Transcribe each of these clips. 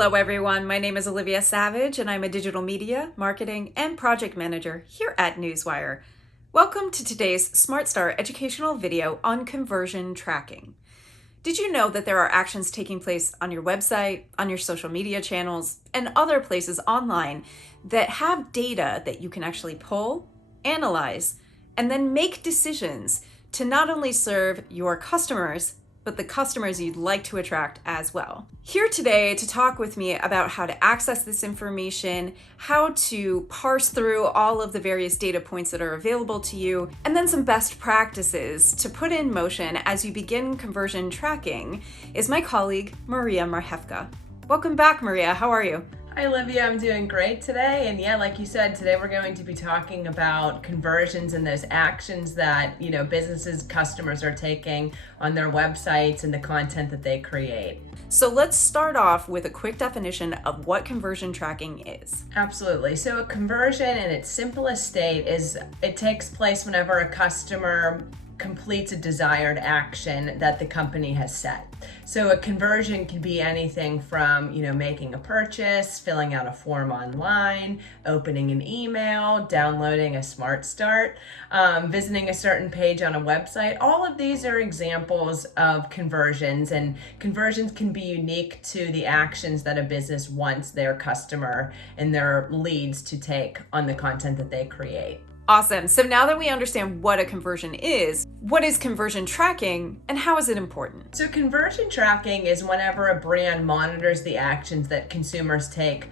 Hello everyone, my name is Olivia Savage and I'm a digital media, marketing, and project manager here at Newswire. Welcome to today's Smart Start educational video on conversion tracking. Did you know that there are actions taking place on your website, on your social media channels, and other places online that have data that you can actually pull, analyze, and then make decisions to not only serve your customers, but the customers you'd like to attract as well? Here today to talk with me about how to access this information, how to parse through all of the various data points that are available to you, and then some best practices to put in motion as you begin conversion tracking is my colleague, Maria Marhefka. Welcome back, Maria. How are you? Hi Olivia, I'm doing great today. And yeah, like you said, today we're going to be talking about conversions and those actions that, businesses, customers are taking on their websites and the content that they create. So let's start off with a quick definition of what conversion tracking is. Absolutely. So a conversion in its simplest state is it takes place whenever a customer completes a desired action that the company has set. So a conversion can be anything from, making a purchase, filling out a form online, opening an email, downloading a Smart Start, visiting a certain page on a website. All of these are examples of conversions, and conversions can be unique to the actions that a business wants their customer and their leads to take on the content that they create. Awesome. So now that we understand what a conversion is, what is conversion tracking and how is it important? So conversion tracking is whenever a brand monitors the actions that consumers take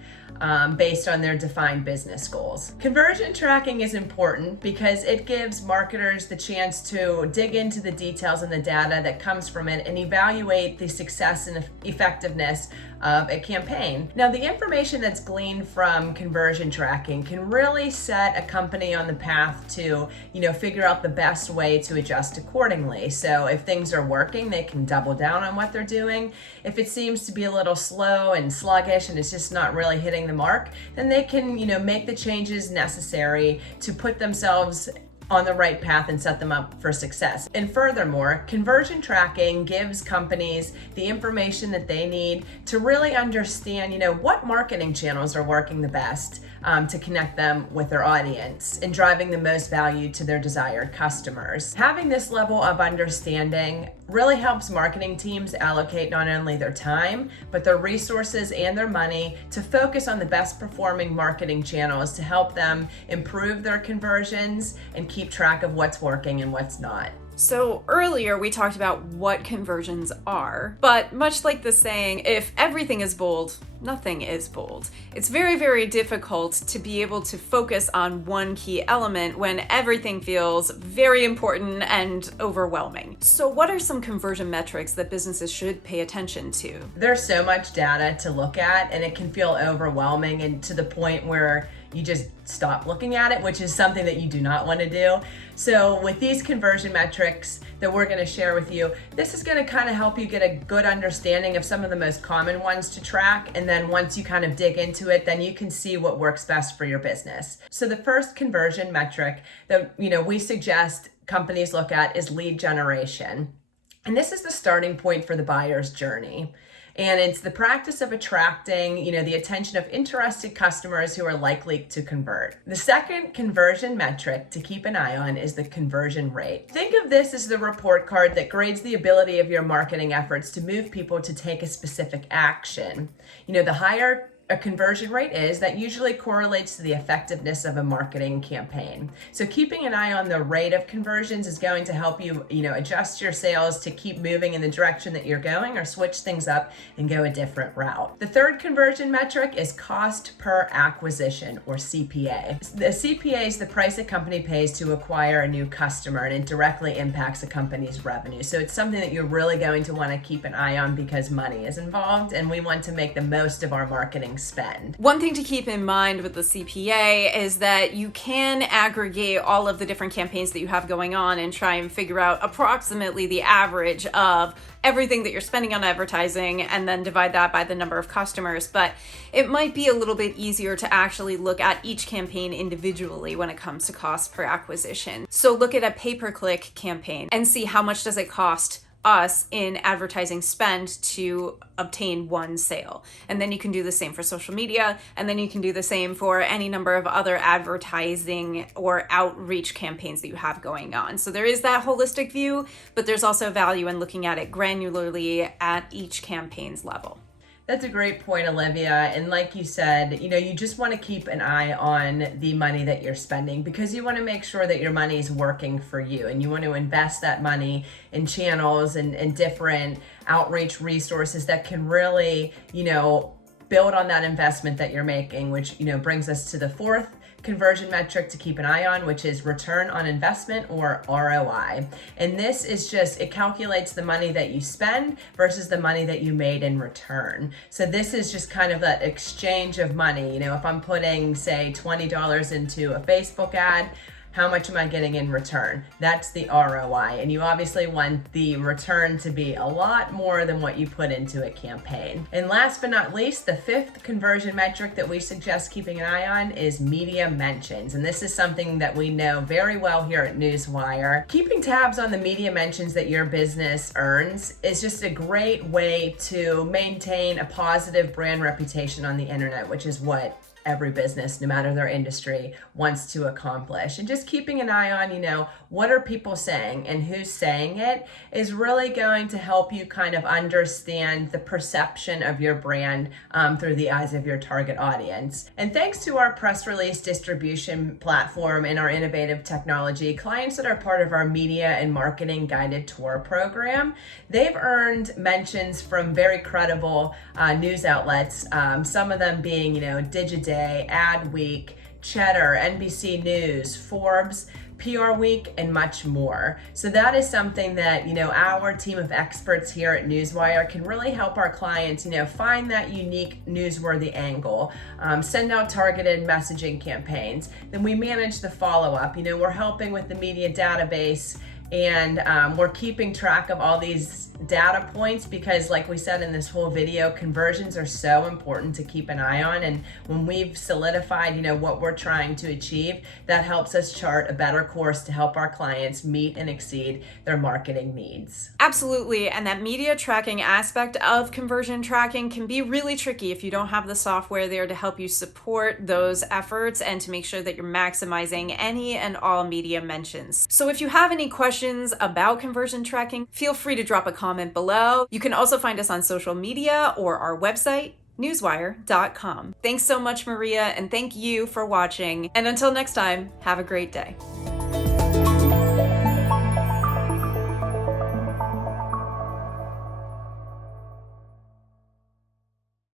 based on their defined business goals. Conversion tracking is important because it gives marketers the chance to dig into the details and the data that comes from it and evaluate the success and effectiveness of a campaign. Now, the information that's gleaned from conversion tracking can really set a company on the path to, figure out the best way to adjust accordingly. So if things are working, they can double down on what they're doing. If it seems to be a little slow and sluggish and it's just not really hitting the mark, then they can, make the changes necessary to put themselves on the right path and set them up for success. And furthermore, conversion tracking gives companies the information that they need to really understand, what marketing channels are working the best to connect them with their audience and driving the most value to their desired customers. Having this level of understanding really helps marketing teams allocate not only their time, but their resources and their money to focus on the best performing marketing channels to help them improve their conversions and keep track of what's working and what's not. So earlier we talked about what conversions are, but much like the saying, if everything is bold, nothing is bold. It's very, very difficult to be able to focus on one key element when everything feels very important and overwhelming. So what are some conversion metrics that businesses should pay attention to? There's so much data to look at and it can feel overwhelming and to the point where you just stop looking at it, which is something that you do not want to do. So with these conversion metrics that we're going to share with you, this is going to kind of help you get a good understanding of some of the most common ones to track. And then once you kind of dig into it, then you can see what works best for your business. So the first conversion metric that, we suggest companies look at is lead generation. And this is the starting point for the buyer's journey. And it's the practice of attracting, the attention of interested customers who are likely to convert. The second conversion metric to keep an eye on is the conversion rate. Think of this as the report card that grades the ability of your marketing efforts to move people to take a specific action. The higher a conversion rate is, that usually correlates to the effectiveness of a marketing campaign. So keeping an eye on the rate of conversions is going to help you, adjust your sales to keep moving in the direction that you're going or switch things up and go a different route. The third conversion metric is cost per acquisition, or CPA. The CPA is the price a company pays to acquire a new customer, and it directly impacts a company's revenue. So it's something that you're really going to want to keep an eye on because money is involved and we want to make the most of our marketing spend. One thing to keep in mind with the CPA is that you can aggregate all of the different campaigns that you have going on and try and figure out approximately the average of everything that you're spending on advertising and then divide that by the number of customers. But it might be a little bit easier to actually look at each campaign individually when it comes to cost per acquisition. So look at a pay-per-click campaign and see how much does it cost us in advertising spend to obtain one sale. And then you can do the same for social media, and then you can do the same for any number of other advertising or outreach campaigns that you have going on. So there is that holistic view, but there's also value in looking at it granularly at each campaign's level. That's a great point, Olivia. And like you said, you just want to keep an eye on the money that you're spending, because you want to make sure that your money is working for you, and you want to invest that money in channels and different outreach resources that can really, build on that investment that you're making, which, brings us to the fourth conversion metric to keep an eye on, which is return on investment, or ROI. And this is it calculates the money that you spend versus the money that you made in return. So this is just kind of that exchange of money. If I'm putting, say, $20 into a Facebook ad, how much am I getting in return? That's the ROI. And you obviously want the return to be a lot more than what you put into a campaign. And last but not least, the fifth conversion metric that we suggest keeping an eye on is media mentions. And this is something that we know very well here at Newswire. Keeping tabs on the media mentions that your business earns is just a great way to maintain a positive brand reputation on the internet, which is what every business, no matter their industry, wants to accomplish. And just keeping an eye on, what are people saying and who's saying it is really going to help you kind of understand the perception of your brand through the eyes of your target audience. And thanks to our press release distribution platform and our innovative technology, clients that are part of our media and marketing guided tour program, they've earned mentions from very credible news outlets, some of them being, Digiday, Adweek, Cheddar, NBC News, Forbes, PR Week, and much more. So that is something that, our team of experts here at Newswire can really help our clients, find that unique newsworthy angle, send out targeted messaging campaigns. Then we manage the follow-up. We're helping with the media database, and we're keeping track of all these data points because, like we said in this whole video, conversions are so important to keep an eye on. And when we've solidified, what we're trying to achieve, that helps us chart a better course to help our clients meet and exceed their marketing needs. Absolutely. And that media tracking aspect of conversion tracking can be really tricky if you don't have the software there to help you support those efforts and to make sure that you're maximizing any and all media mentions. So if you have any questions about conversion tracking, feel free to drop a comment below. You can also find us on social media or our website, newswire.com. Thanks so much, Maria, and thank you for watching. And until next time, have a great day.